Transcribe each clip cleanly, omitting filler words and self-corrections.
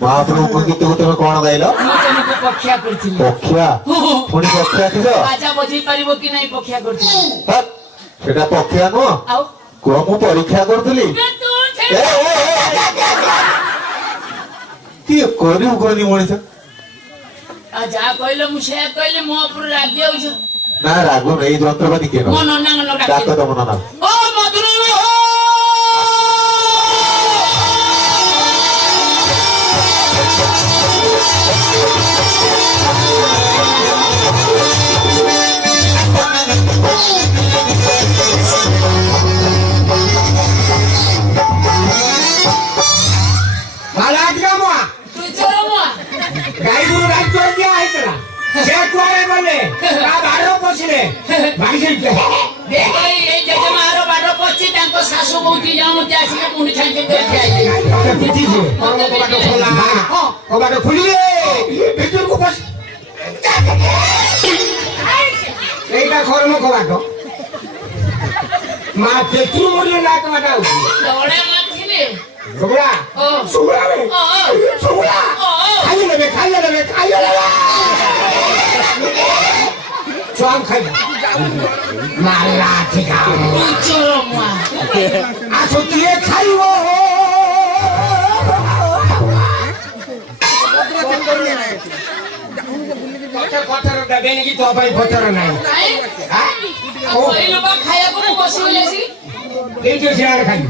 महाप्रभु गीत को तुम कौन गाइल पक्षा पक्षा पुणी पक्षा थी बाजा बजै पारिबो कि नहीं पक्षा करथिल सेटा पक्षा नो आउ को मु परीक्षा करथली की करिउ कोनी मनिस आ जा कहले मु से कहले मो पर राजी होछ ना रागो नहीं যন্ত্রপাতি কেন মন না না ডাক তো মন না ও মধুর শাশু বৌদি যাওতে আসিলে পুনি ছাইতে দেখে কবাটো খুলিলে ভিতরକୁ বস এইটা কর্ম কবাটো মা পেটু মরিয়ে না কবাটো দড়ে মাছিলে সুবড়া সুবড়া সুবড়া খাইয়ে নেবে চল খাই মালা ঠিকা চরমা আসো দিয়ে খাইব পথর দেবে নাকি তো ভাই পথর নাই ওই লোক খাইয়া করে বসে হইলেছি এই যে শেয়ার খাই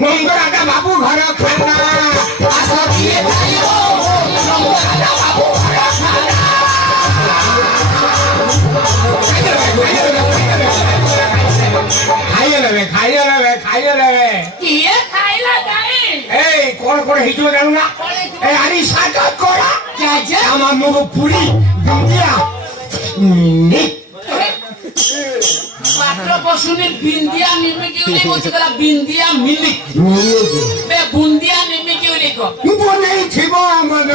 নন্দরাজা বাবু ঘর খানা আসো দিয়ে খাইব নন্দরাজা বাবু ঘর খানা খাইয়ে নেবে কিয়ে খাইলা গাই এই কোন করে হিজু জানো না এই আরি সাজা করা যা আমার মুখ পুরি দুনিয়া মিনিট পাত্র বসুনের বিন্দিয়া নিমে কি উনি বলছে গলা বিন্দিয়া মিলিক বে বুন্দিয়া নিমে কি উনি কো বনেই ছিব আমার